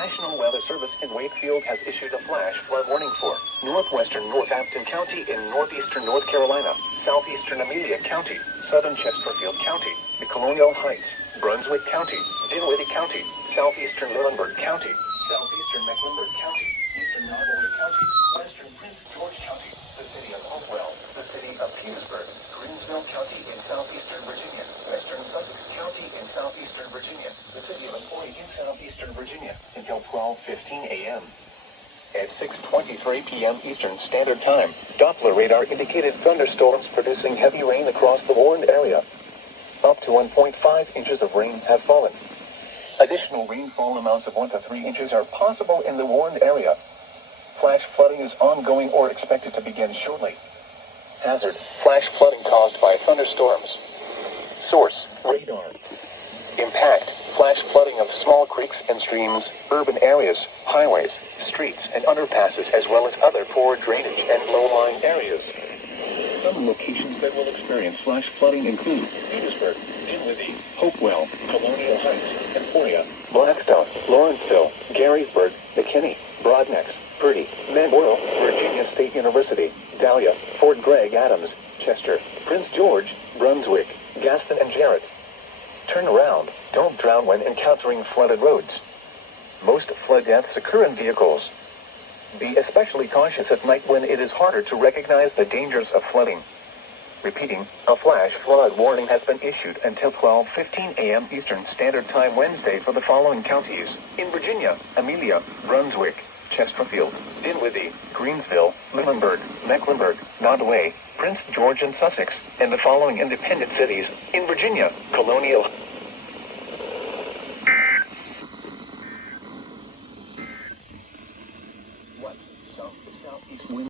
National Weather Service in Wakefield has issued a flash flood warning for northwestern Northampton County in northeastern North Carolina, southeastern Amelia County, southern Chesterfield County, the Colonial Heights, Brunswick County, Dinwiddie County, southeastern Lunenburg County, southeastern Mecklenburg County, eastern Nottoway County, western Prince George County, the city of Hopewell, the city of Petersburg, Greensville County in southeastern Virginia, western Sussex County in southeastern Virginia, the city of Emporia in southeastern Virginia, until 12:15 a.m. At 6:23 p.m. Eastern Standard Time, Doppler radar indicated thunderstorms producing heavy rain across the warned area. Up to 1.5 inches of rain have fallen. Additional rainfall amounts of 1 to 3 inches are possible in the warned area. Flash flooding is ongoing or expected to begin shortly. Hazard: flash flooding caused by thunderstorms. Source: radar. Impact: flash flooding of small creeks and streams, urban areas, highways, streets and underpasses, as well as other poor drainage and low-lying areas. Some locations that will experience flash flooding include Petersburg, Dinwiddie, Hopewell, Colonial Heights, Emporia, Blackstone, Lawrenceville, Garysburg, McKinney, Broadnex, Purdy, Memorial, Virginia State University, Dahlia, Fort Gregg Adams, Chester, Prince George, Brunswick, Gaston and Jarrett. Turn around. Don't drown when encountering flooded roads. Most flood deaths occur in vehicles. Be especially cautious at night when it is harder to recognize the dangers of flooding. Repeating, a flash flood warning has been issued until 12:15 a.m. Eastern Standard Time Wednesday for the following counties: in Virginia, Amelia, Brunswick, Chesterfield, Dinwiddie, Greensville, Lunenburg, Mecklenburg, Nottoway, Prince George and Sussex, and the following independent cities: in Virginia, Colonial